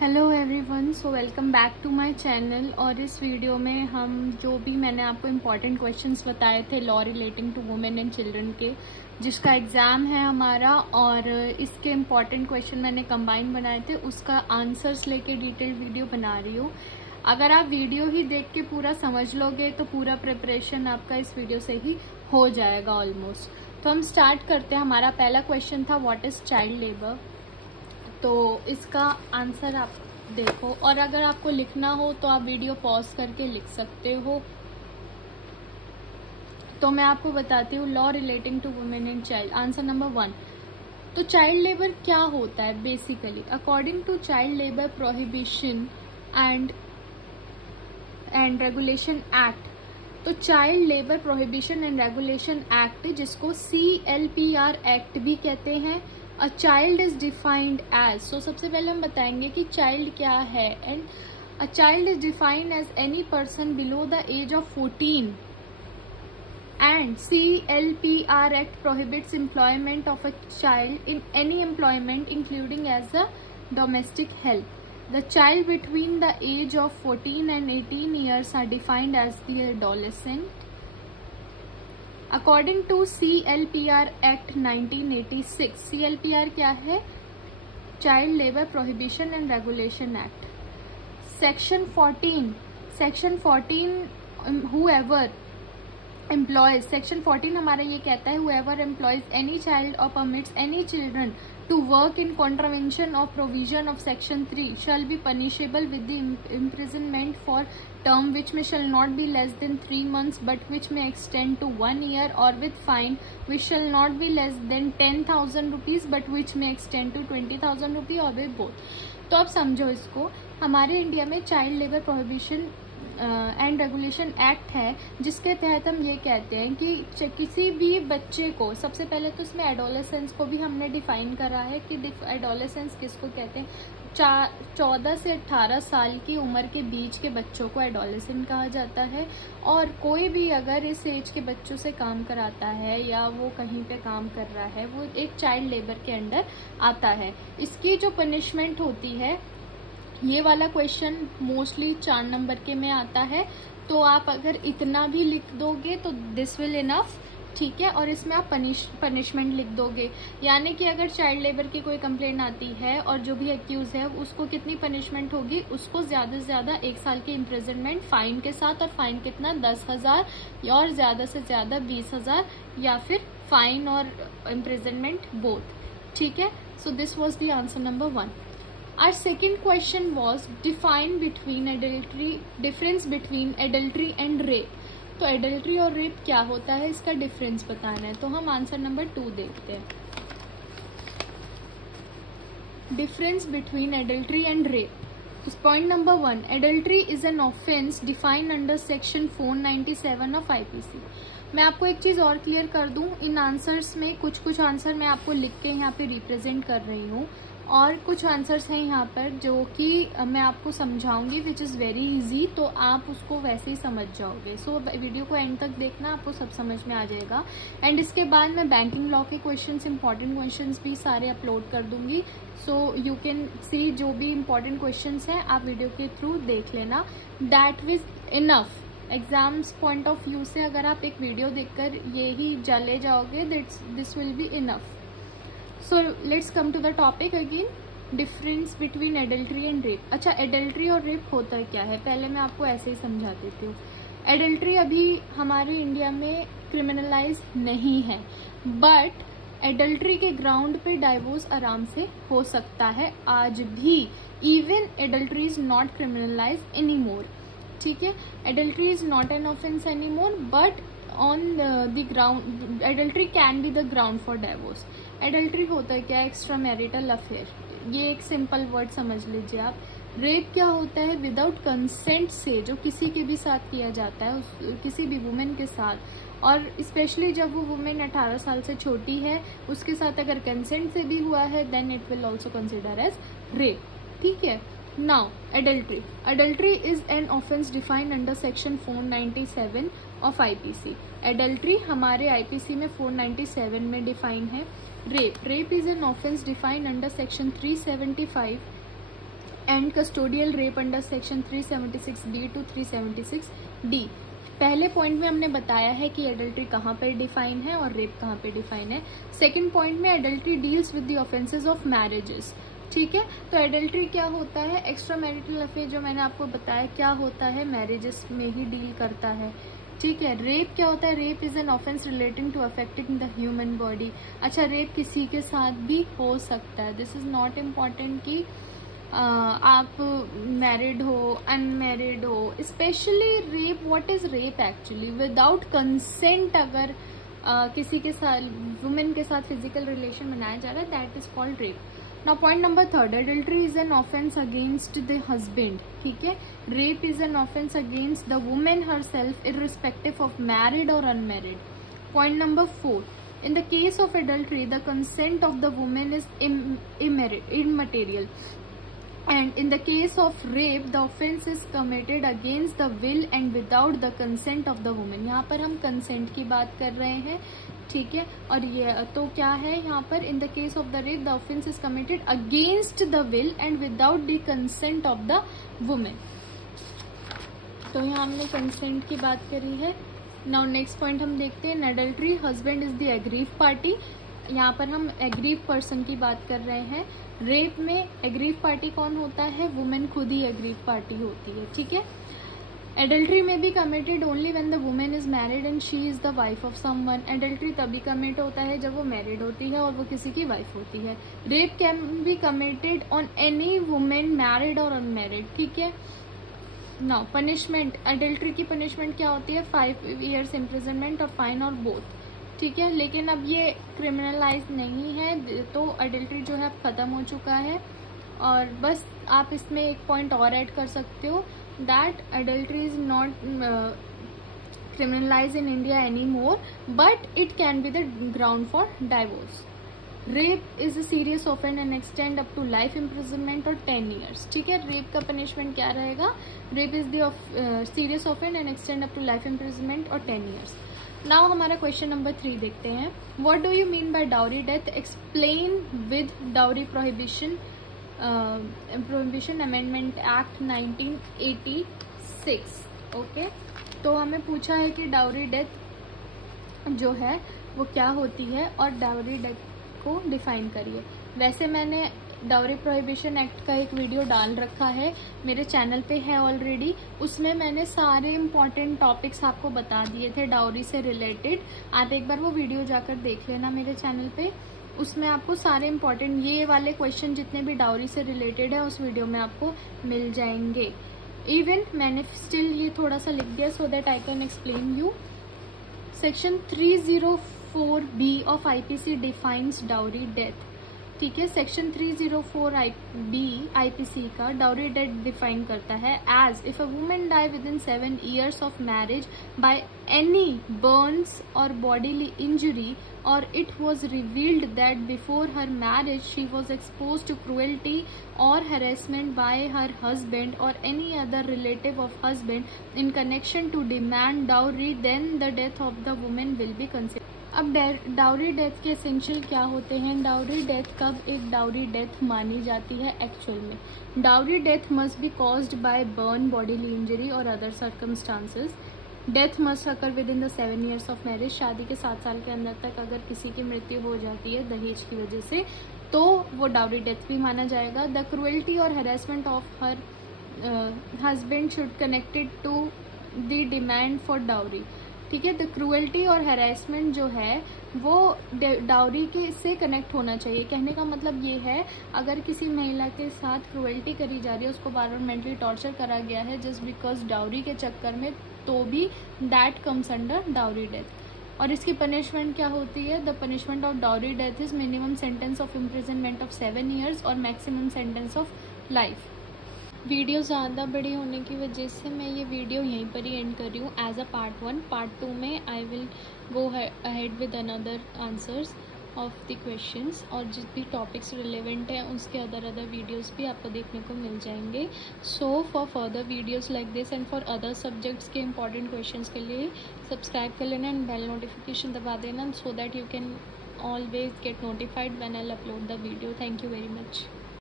Hello everyone, so welcome back to my channel. और इस video में हम जो भी मैंने आपको इम्पॉर्टेंट क्वेश्चंस बताए थे law relating to women and children के, जिसका एग्ज़ाम है हमारा, और इसके इम्पॉर्टेंट क्वेश्चन मैंने कंबाइन बनाए थे, उसका आंसर्स लेके डिटेल वीडियो बना रही हूँ। अगर आप वीडियो ही देख के पूरा समझ लोगे तो पूरा प्रिपरेशन आपका इस वीडियो से ही हो जाएगा ऑलमोस्ट। तो हम स्टार्ट करते हैं। हमारा पहला क्वेश्चन था व्हाट इज़ चाइल्ड लेबर। तो इसका आंसर आप देखो, और अगर आपको लिखना हो तो आप वीडियो पॉज करके लिख सकते हो। तो मैं आपको बताती हूँ law relating to women and child. Answer number 1, तो चाइल्ड लेबर क्या होता है basically? According to child labour prohibition and regulation act, तो child labour prohibition and regulation act, जिसको CLPR एक्ट भी कहते हैं, a child is defined as. So सबसे पहले हम बताएंगे कि चाइल्ड क्या है। And a child is defined as any person below the age of 14 and CLPR act prohibits employment of a child in any employment including as a domestic help. The child between the age of 14 and 18 years are defined as the adolescent. According to CLPR Act 1986, CLPR क्या है? Child Labor Prohibition and Regulation Act. Section 14, whoever employs, Section 14 हमारा ये कहता है whoever employs any child or permits any children to work in contravention of provision of Section 3 shall be punishable with the imprisonment for term which shall not be less than 3 months but which may extend to 1 year, or with fine which shall not be less than 10,000 rupees but which may extend to 20,000 rupees, or with both. तो अब समझो इसको, हमारे India में child labour prohibition and regulation act है, जिसके तहत हम ये कहते हैं कि किसी भी बच्चे को, सबसे पहले तो इसमें एडोलेसेंस को भी हमने डिफाइन करा है कि एडोलेसेंस किसको कहते हैं। 14 से 18 साल की उम्र के बीच के बच्चों को एडोलेसेंट कहा जाता है। और कोई भी अगर इस एज के बच्चों से काम कराता है या वो कहीं पे काम कर रहा है, वो एक चाइल्ड लेबर के अंडर आता है। इसकी जो पनिशमेंट होती है, ये वाला क्वेश्चन मोस्टली 4 नंबर के में आता है, तो आप अगर इतना भी लिख दोगे तो दिस विल इनफ, ठीक है। और इसमें आप पनिशमेंट लिख दोगे, यानी कि अगर चाइल्ड लेबर की कोई कंप्लेंट आती है और जो भी एक्यूज है उसको कितनी पनिशमेंट होगी, उसको ज़्यादा से ज़्यादा 1 साल की इम्प्रिजनमेंट फाइन के साथ, और फाइन कितना 10,000 और ज़्यादा से ज़्यादा 20,000, या फिर फाइन और इम्प्रिजनमेंट बोथ, ठीक है। So this was the answer number 1. Our second question was difference between adultery and rape. तो adultery और rape क्या होता है, इसका डिफरेंस बताना है। तो हम आंसर नंबर 2 देखते हैं। Difference between adultery and rape. Point number 1, adultery is an offense defined under section 497 of IPC. मैं आपको एक चीज़ और क्लियर कर दूं, इन आंसर्स में कुछ आंसर मैं आपको लिख के यहाँ पे रिप्रेजेंट कर रही हूँ, और कुछ आंसर्स हैं यहाँ पर जो कि मैं आपको समझाऊंगी, विच इज़ वेरी इजी, तो आप उसको वैसे ही समझ जाओगे। सो वीडियो को एंड तक देखना, आपको सब समझ में आ जाएगा। एंड इसके बाद मैं बैंकिंग लॉ के क्वेश्चंस, इंपॉर्टेंट क्वेश्चंस भी सारे अपलोड कर दूंगी, सो यू कैन सी जो भी इंपॉर्टेंट क्वेश्चंस हैं आप वीडियो के थ्रू देख लेना। That was enough. Exams point of view से अगर आप एक वीडियो देखकर ये ही चले जाओगे, this will be enough. So let's come to the topic again, difference between adultery and rape. अच्छा, एडल्ट्री और रेप होता क्या है, पहले मैं आपको ऐसे ही समझा देती हूँ। एडल्ट्री अभी हमारे इंडिया में क्रिमिनलाइज नहीं है, बट एडल्ट्री के ग्राउंड पे डाइवोर्स आराम से हो सकता है आज भी। Even adultery is not criminalize any more, ठीक है। Adultery is not an offence any more, but on the ground adultery can be the ground for divorce. Adultery होता है क्या? एक्स्ट्रा मैरिटल अफेयर, ये एक सिंपल वर्ड समझ लीजिए आप। रेप क्या होता है? विदाउट कंसेंट से जो किसी के भी साथ किया जाता है, किसी भी वुमेन के साथ, और स्पेशली जब वो वुमेन 18 साल से छोटी है, उसके साथ अगर कंसेंट से भी हुआ है, then it will also consider as rape, ठीक है। Now adultery. Adultery is an offense defined under section 497 of IPC. Adultery हमारे IPC में 497 में डिफाइन है। Rape is an offense defined under section 375 and custodial rape under section 376D to 376D। पहले point में हमने बताया है कि एडल्ट्री कहाँ पर डिफाइन है और रेप कहाँ पे डिफाइन है। सेकंड पॉइंट में adultery deals with the offences of marriages. ठीक है, तो एडल्ट्री क्या होता है, एक्स्ट्रा मैरिटल अफेयर जो मैंने आपको बताया क्या होता है, मैरिजेस में ही डील करता है। ठीक है, रेप क्या होता है, rape is an offence relating to affecting the human body. अच्छा, रेप किसी के साथ भी हो सकता है, दिस इज नॉट इम्पॉर्टेंट कि आप मैरिड हो अनमैरिड हो। Specially rape, what is rape actually, without consent अगर किसी के साथ, वुमेन के साथ फिजिकल रिलेशन बनाया जा रहा है, that is called rape. Now point number third, adultery is an offence against the husband. ठीक है, rape is an offence against the women herself irrespective of married और unmarried. Point number four, in the case of adultery the consent of the woman is immaterial, and in the case of rape the offense is committed against the will and without the consent of the woman। यहाँ पर हम consent की बात कर रहे हैं। ठीक है, और ये तो क्या है यहाँ पर, in the case of the rape the offense is committed against the will and without the consent of the woman। तो यहाँ हमने consent की बात करी है। नाउ नेक्स्ट पॉइंट हम देखते हैं, adultery husband is the aggrieve party. यहाँ पर हम एग्रीव पर्सन की बात कर रहे हैं। रेप में एग्रीव पार्टी कौन होता है, वुमेन खुद ही एग्रीव पार्टी होती है। ठीक है, एडल्ट्री में be committed only when the women is married and she is the wife of someone. Adultery तभी कमिट होता है जब वो मैरिड होती है और वो किसी की वाइफ होती है। Rape can be committed on any women married और अनमैरिड। ठीक है, नाउ पनिशमेंट, एडल्ट्री की पनिशमेंट क्या होती है, 5 years इम्प्रिजनमेंट और फाइन और बोथ। ठीक है, लेकिन अब ये क्रिमिनलाइज नहीं है, तो एडल्ट्री जो है अब खत्म हो चुका है। और बस आप इसमें एक पॉइंट और ऐड कर सकते हो, that adultery is not criminalized in India anymore, but it can be the ground for divorce. Rape is a serious offense and extend up to life imprisonment or 10 years. ठीक है, rape का punishment क्या रहेगा, rape is the serious offence and extend up to life imprisonment और 10 years. Now हमारा question number 3 देखते हैं, what do you mean by dowry death, explain with dowry prohibition amendment act 1986. Okay, तो हमें पूछा है कि डाउरी डेथ जो है वो क्या होती है और डाउरी डेथ को डिफाइन करिए। वैसे मैंने डाउरी प्रोहिबिशन एक्ट का एक वीडियो डाल रखा है, मेरे चैनल पे है ऑलरेडी। उसमें मैंने सारे इम्पॉर्टेंट टॉपिक्स आपको बता दिए थे डाउरी से रिलेटेड। आप एक बार वो वीडियो जाकर देख लेना मेरे चैनल पे, उसमें आपको सारे इम्पॉर्टेंट ये वाले क्वेश्चन जितने भी डाउरी से रिलेटेड है उस वीडियो में आपको मिल जाएंगे। इवन मैंने स्टिल ये थोड़ा सा लिख दिया so that I can explain you. Section 304B of IPC defines dowry death. ठीक है, सेक्शन 304B IPC का डाउरी डेथ डिफाइन करता है as if a women die within 7 years of marriage by any burns और bodily injury or it was revealed that before her marriage she was exposed to cruelty or harassment by her husband or any other relative of husband in connection to demand dowry, then the death of the woman will be considered. अब dowry death के essential क्या होते हैं, dowry death कब एक dowry death मानी जाती है एक्चुअल में। Dowry death must be caused by burn, bodily injury और other circumstances. Death must occur within the 7 years of marriage. शादी के 7 साल के अंदर तक अगर किसी की मृत्यु हो जाती है दहेज की वजह से तो वो डाउरी डेथ भी माना जाएगा। द क्रुएल्टी और harassment of her husband should connected to the demand for dowry. ठीक है, द क्रुएल्टी और हैरेसमेंट जो है वो डाउरी के से कनेक्ट होना चाहिए। कहने का मतलब ये है, अगर किसी महिला के साथ क्रुएल्टी करी जा रही है, उसको बार बार मेंटली टॉर्चर करा गया है जस्ट बिकॉज डाउरी के चक्कर में, तो भी that comes under dowry death. और इसकी पनिशमेंट क्या होती है, the punishment of dowry death is minimum sentence of imprisonment of 7 years और maximum sentence of life. Video ज़्यादा बड़ी होने की वजह से मैं ये वीडियो यहीं पर ही एंड कर रही हूँ एज अ पार्ट 1। पार्ट 2 में I will go ahead with another answers of the questions, और जिस भी टॉपिक्स रिलेवेंट हैं उसके अदर वीडियोस भी आपको देखने को मिल जाएंगे। So for further videos like this and for other subjects के इंपॉर्टेंट क्वेश्चंस के लिए सब्सक्राइब कर लेना एंड बेल नोटिफिकेशन दबा देना, so that you can always get notified when I upload the video. Thank you very much.